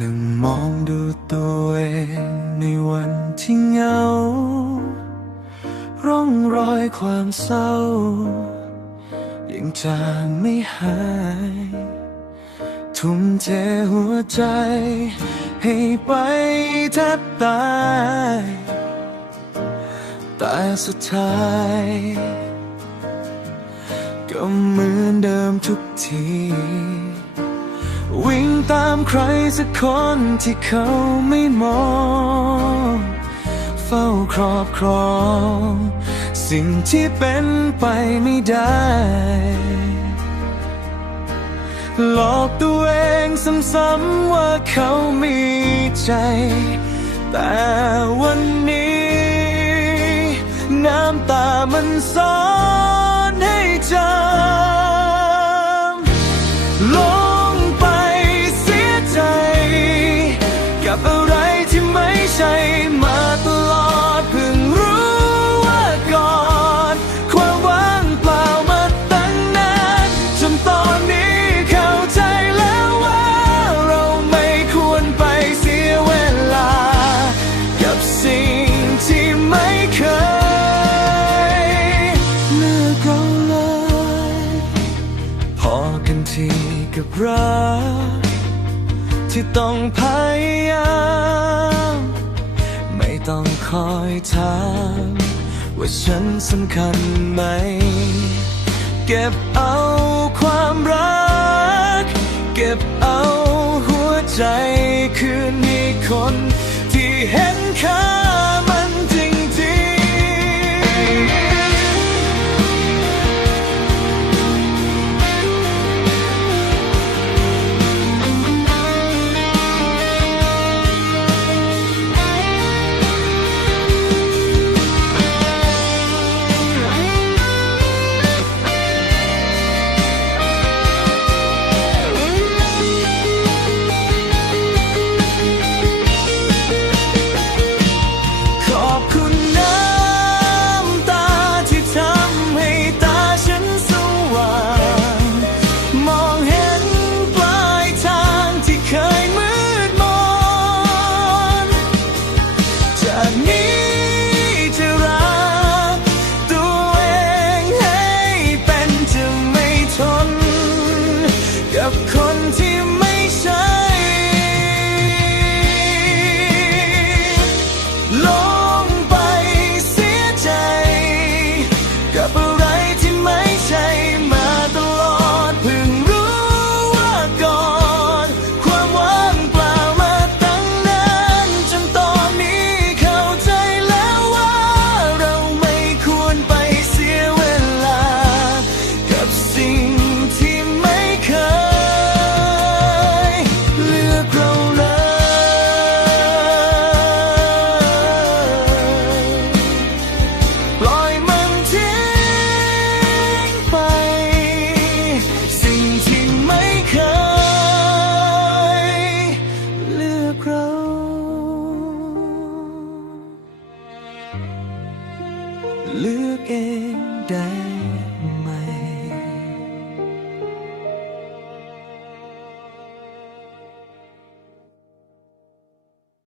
นั่งมองดูตัวเองในวันที่เหงา ร่องรอยความเศร้า ยังจางไม่หาย ทุ่มเทหัวใจ ให้ไปแทบตาย แต่สุดท้าย ก็เหมือนเดิมทุกที วิ่งตามใครสักคนที่เขาไม่มอง เฝ้าครอบครอง สิ่งที่เป็นไปไม่ได้ หลอกตัวเองซ้ำๆว่าเขามีใจ แต่วันนี้ น้ำตามันซ้อน ที่ไม่ใช่มาตลอดเพิ่งรู้ว่าก่อนความว่างเปล่ามาตั้งนานจนตอนนี้เข้าใจแล้วว่าเราไม่ควรไปเสียเวลา กับสิ่งที่ไม่เคยเลือกเราเลยพอกันทีกับรักที่ต้องพยายาม ถามว่าฉันสำคัญไหม เก็บเอาความรัก เก็บเอาหัวใจคืนนี้คนที่เห็นค่า เลือกเองได้